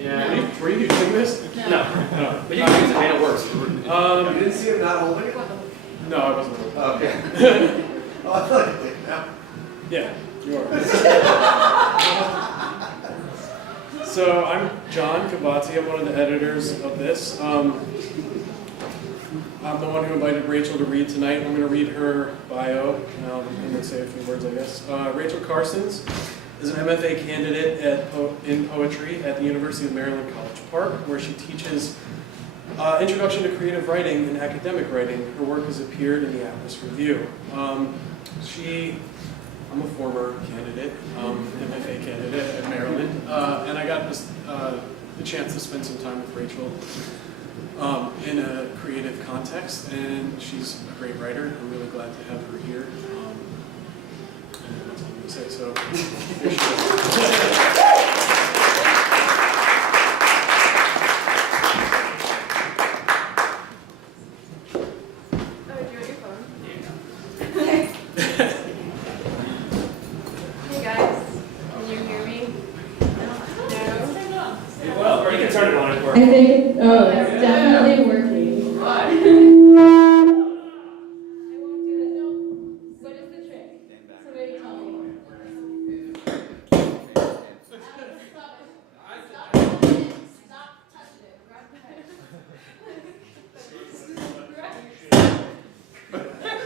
Yeah. Were you using this? No. But you can use it and it works. You didn't see him not holding it? No, I wasn't holding it. Okay. Oh, I thought you did now. Yeah, you are. So I'm John Kabati. I'm one of the editors of this. I'm the one who invited Rachel to read tonight. I'm going to read her bio and then say a few words, I guess. Rachel Carstens is an MFA candidate in poetry at the University of Maryland College Park, where she teaches Introduction to Creative Writing and Academic Writing. Her work has appeared in the Atlas Review. I'm a former candidate, MFA candidate at Maryland, and I got the chance to spend some time with Rachel in a creative context, and she's a great writer. I'm really glad to have her here. And that's all I'm going to say, so here she is. I think, oh, it's definitely working. I won't do it. No. What is the trick? Somebody tell me. Stop touching it.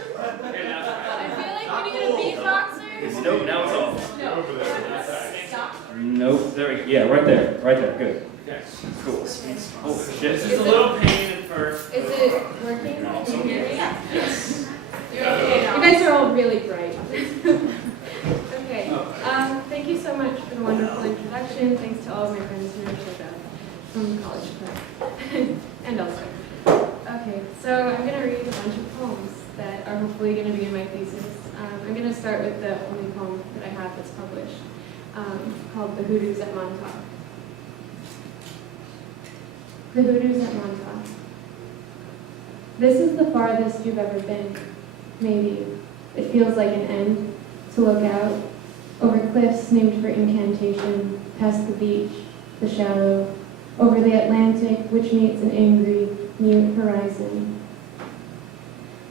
I feel like we need a beatboxer. Nope, now it's off. No. Stop. Nope, there we go. Yeah, right there, good. Yes. Cool. Oh shit. It's a little pain at first. Is it working? Can you hear me? Yes. You're okay now. You guys are all really bright. Okay. Thank you so much for the wonderful introduction. Thanks to all of my friends who showed up from College Park and elsewhere. Okay, so I'm going to read a bunch of poems that are hopefully going to be in my thesis. I'm going to start with the only poem that I have that's published, called The Hoodoos at Montauk. The Hoodoos at Montauk. This is the farthest you've ever been, maybe. It feels like an end, to look out, over cliffs named for incantation, past the beach, the shallow, over the Atlantic, which meets an angry, mute horizon.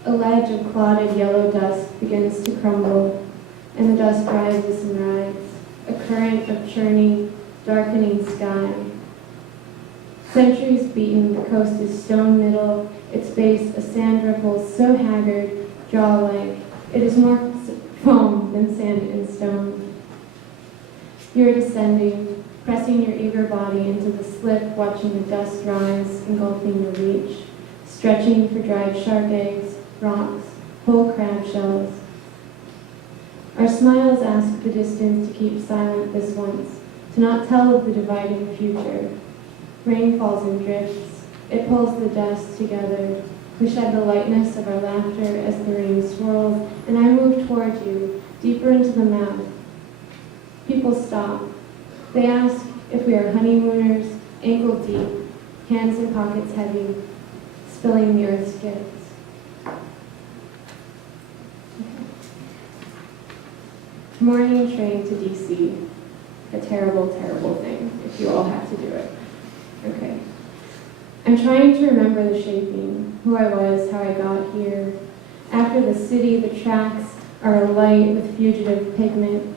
A ledge of clotted yellow dust begins to crumble, and the dust rises and rides, a current of churning, darkening sky. Centuries beaten, the coast is stone middle, its base a sand ripple so haggard, jaw-like. It is more foam than sand and stone. You are descending, pressing your eager body into the slip, watching the dust rise, engulfing your reach, stretching for dried shark eggs, rocks, whole crab shells. Our smiles ask the distance to keep silent this once, to not tell of the dividing future. Rain falls in drifts. It pulls the dust together. We shed the lightness of our laughter as the rain swirls, and I move toward you, deeper into the mouth. People stop. They ask if we are honeymooners, ankle deep, hands in pockets heavy, spilling the earth's gifts. Okay. Morning train to DC. A terrible, terrible thing, if you all have to do it. Okay. I'm trying to remember the shaping, who I was, how I got here. After the city, the tracks are alight with fugitive pigment.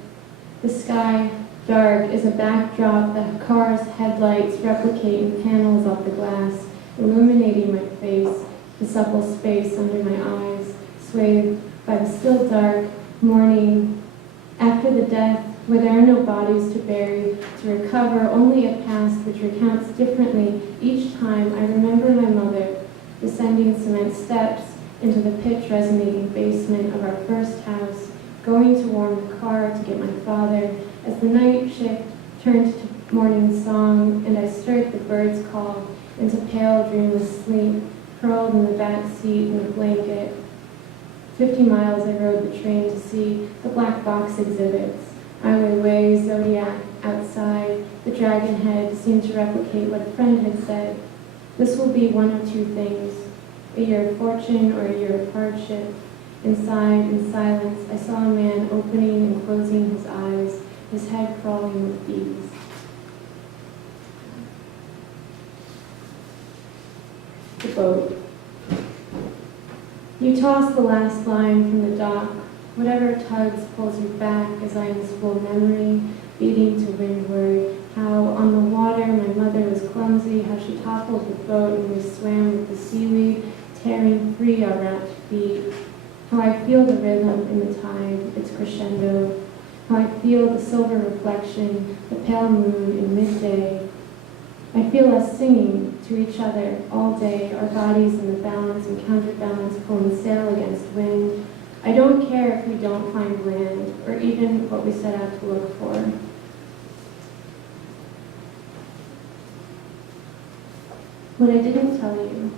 The sky, dark, is a backdrop that cars' headlights replicate in panels off the glass, illuminating my face, the supple space under my eyes, swathed by the still dark morning. After the death, where there are no bodies to bury, to recover, only a past which recounts differently each time I remember my mother descending cement steps into the pitch-resonating basement of our first house, going to warm the car to get my father, as the night shift turned to morning song, and I stirred the bird's call into pale, dreamless sleep, curled in the back seat in a blanket. 50 miles I rode the train to see the black box exhibits. Ai Weiwei, Zodiac, outside, the dragon head seemed to replicate what a friend had said. This will be one of two things, a year of fortune or a year of hardship. Inside, in silence, I saw a man opening and closing his eyes, his head crawling with bees. the boat. You toss the last line from the dock. Whatever tugs pulls you back as I unspool memory, beating to windward. How on the water my mother was clumsy, how she toppled the boat and we swam with the seaweed, tearing free our wrapped feet. How I feel the rhythm in the tide, its crescendo. How I feel the silver reflection, the pale moon in midday. I feel us singing to each other all day, our bodies in the balance and counterbalance pulling sail against wind. I don't care if we don't find land, or even what we set out to look for. What I didn't tell you,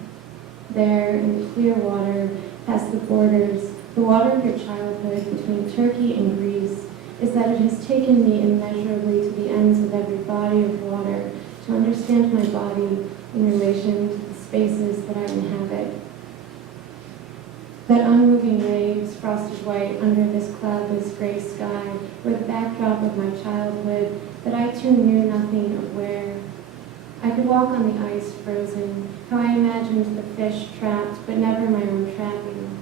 there in the clear water, past the borders, the water of your childhood between Turkey and Greece, is that it has taken me immeasurably to the ends of every body of water to understand my body in relation to the spaces that I inhabit. That unmoving waves, frosted white under this cloudless gray sky, were the backdrop of my childhood, that I too knew nothing of where. I could walk on the ice frozen, how I imagined the fish trapped, but never my own trapping.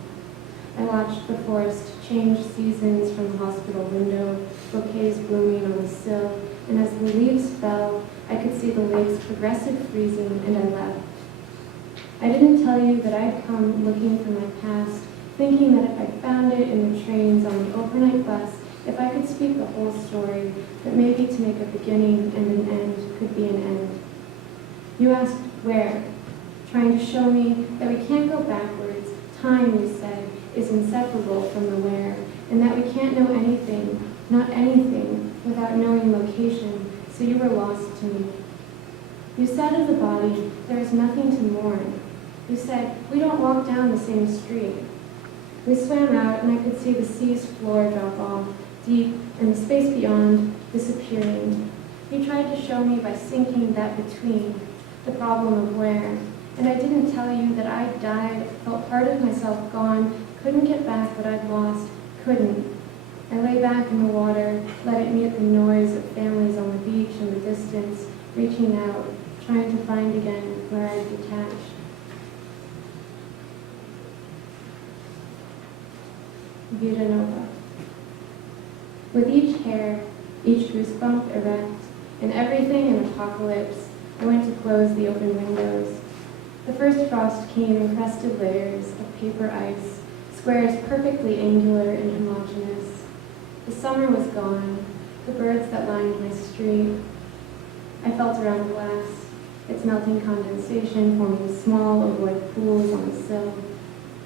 I watched the forest change seasons from the hospital window, bouquets blooming on the sill, and as the leaves fell, I could see the lake's progressive freezing, and I left. I didn't tell you that I'd come looking for my past, thinking that if I found it in the trains on the overnight bus, if I could speak the whole story, that maybe to make a beginning and an end could be an end. You asked where, trying to show me that we can't go backwards. Time, you said, is inseparable from the where, and that we can't know anything, not anything, without knowing location, so you were lost to me. You said of the body, there is nothing to mourn. You said, we don't walk down the same street. We swam out, and I could see the sea's floor drop off, deep, and the space beyond disappearing. You tried to show me by sinking that between, the problem of where. And I didn't tell you that I'd died, felt part of myself gone, couldn't get back what I'd lost, couldn't. I lay back in the water, let it mute the noise of families on the beach in the distance, reaching out, trying to find again where I'd detached. Vida Nova. With each hair, each goosebump erect, and everything an apocalypse, I went to close the open windows. The first frost came in crested layers of paper ice, squares perfectly angular and homogeneous. The summer was gone, the birds that lined my street. I felt around the glass, its melting condensation forming small ovoid pools on the sill.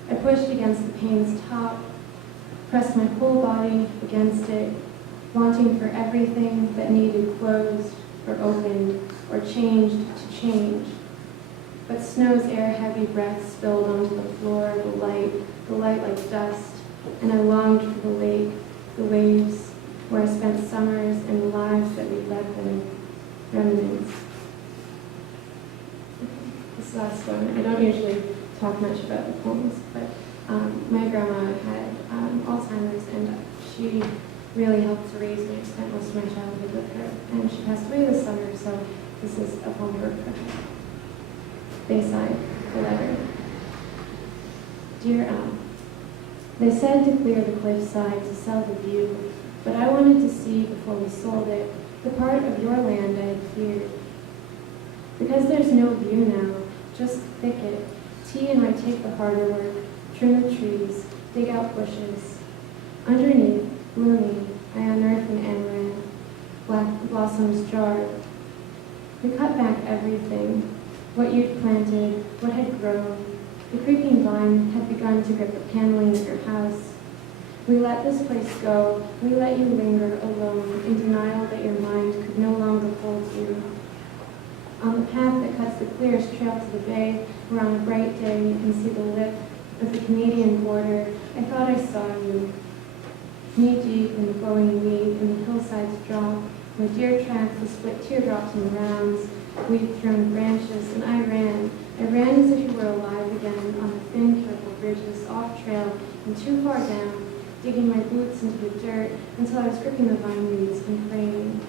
I pushed against the pane's top, pressed my whole body against it, wanting for everything that needed closed or opened or changed to change. But snow's air-heavy breath spilled onto the floor, the light like dust, and I longed for the lake, the waves, where I spent summers and the lives that we led them, remnants. This last one, I don't usually talk much about the poems, but my grandma had Alzheimer's, and she really helped to raise me. I spent most of my childhood with her, and she passed away this summer, so this is a poem for her. Bayside, the letter. Dear Al, they said to clear the cliffside to sell the view, but I wanted to see before we sold it the part of your land I had feared. Because there's no view now, just thicket, T and I take the harder work, trim the trees, dig out bushes. Underneath, blooming, I unearth an amaranth, black blossoms jarred. We cut back everything, what you'd planted, what had grown. The creeping vine had begun to grip the paneling of your house. We let this place go. We let you linger alone in denial that your mind could no longer hold you. On the path that cuts the clearest trail to the bay, where on a bright day you can see the lip of the Canadian border, I thought I saw you. Knee-deep in the glowing weed, in the hillside's drop, where deer tracks the split teardrops in the rounds, weed-thrown branches, and I ran. I ran as if you were alive again on the thin, careful bridges, off-trail, and too far down, digging my boots into the dirt until I was gripping the vine weeds and praying.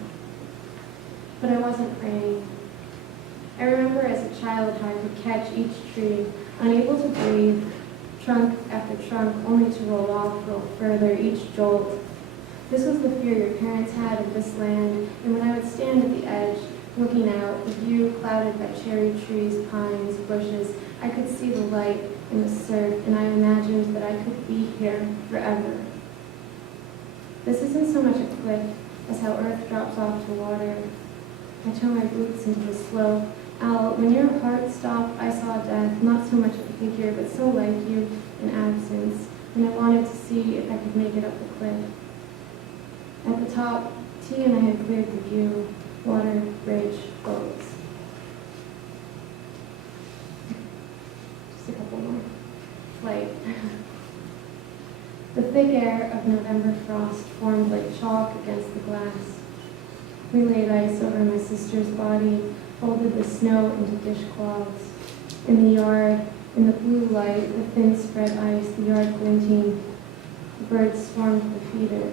But I wasn't praying. I remember as a child how I could catch each tree, unable to breathe, trunk after trunk, only to roll further, each jolt. This was the fear your parents had of this land, and when I would stand at the edge, looking out, the view clouded by cherry trees, pines, bushes, I could see the light in the surf, and I imagined that I could be here forever. This isn't so much a cliff as how earth drops off to water. I toe my boots into the slope. Al, when your heart stopped, I saw death, not so much a figure, but so like you in absence, and I wanted to see if I could make it up the cliff. At the top, T and I had cleared the view, water, bridge, boats. Just a couple more. Flight. The thick air of November frost formed like chalk against the glass. We laid ice over my sister's body, folded the snow into dishcloths. In the yard, in the blue light, the thin spread ice, the yard glinting, the birds swarmed the feeder.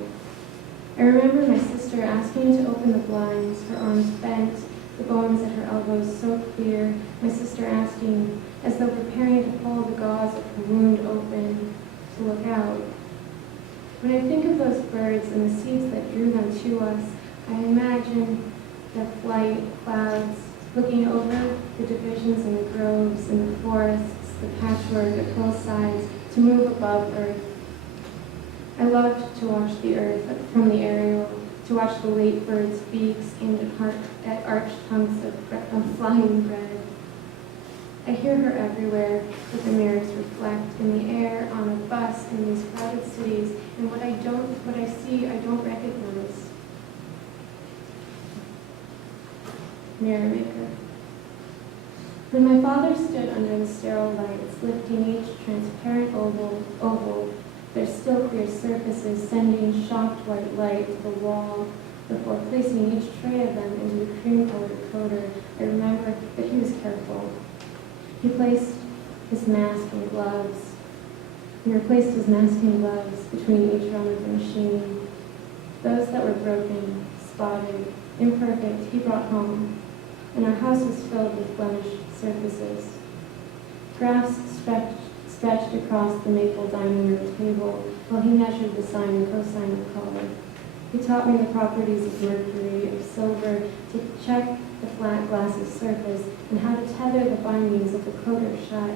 I remember my sister asking to open the blinds, her arms bent, the bones at her elbows so clear, my sister asking, as though preparing to pull the gauze of her wound open, to look out. When I think of those birds and the seeds that drew them to us, I imagine the flight, clouds, looking over the divisions in the groves, in the forests, the patchwork of hillsides, to move above earth. I loved to watch the earth from the aerial, to watch the late birds' beaks aimed at arched hunks of flying bread. I hear her everywhere, but the mirrors reflect in the air, on a bus, in these crowded cities, and what I see, I don't recognize. Mirror maker. When my father stood under the sterile lights, lifting each transparent oval, their still clear surfaces sending shocked white light to the wall before placing each tray of them into the cream-colored coater, I remember that he was careful. He replaced his mask and gloves between each run of the machine. Those that were broken, spotted, imperfect, he brought home, and our house was filled with blemished surfaces. Graphs stretched across the maple dining room table while he measured the sine and cosine of color. He taught me the properties of mercury, of silver, to check the flat glass's surface, and how to tether the bindings of the coater shut.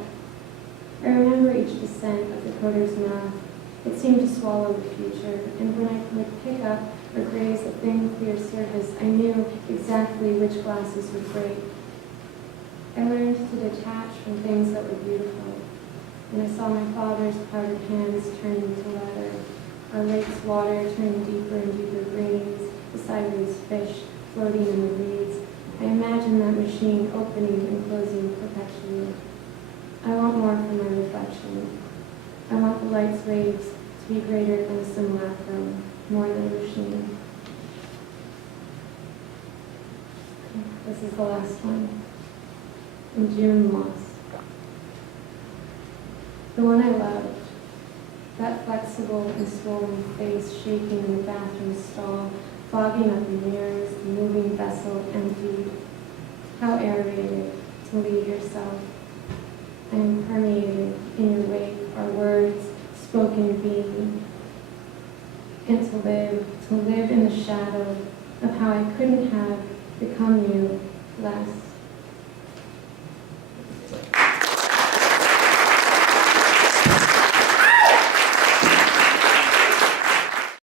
I remember each descent of the coater's mouth. It seemed to swallow the future, and when I would pick up or graze a thin, clear surface, I knew exactly which glasses would break. I learned to detach from things that were beautiful, and I saw my father's powdered hands turn into leather, our lake's water turn deeper and deeper greens, the sideways fish floating in the reeds. I imagined that machine opening and closing perpetually. I want more from my reflection. I want the light's waves to be greater than a simulacrum, more than a machine. This is the last one. In June lost. The one I loved. That flexible and swollen face shaking in the bathroom stall, fogging up the mirrors, the moving vessel emptied. How aerated to leave yourself. I am permeated in your wake, our words, spoken being. And to live in the shadow of how I couldn't have become you less.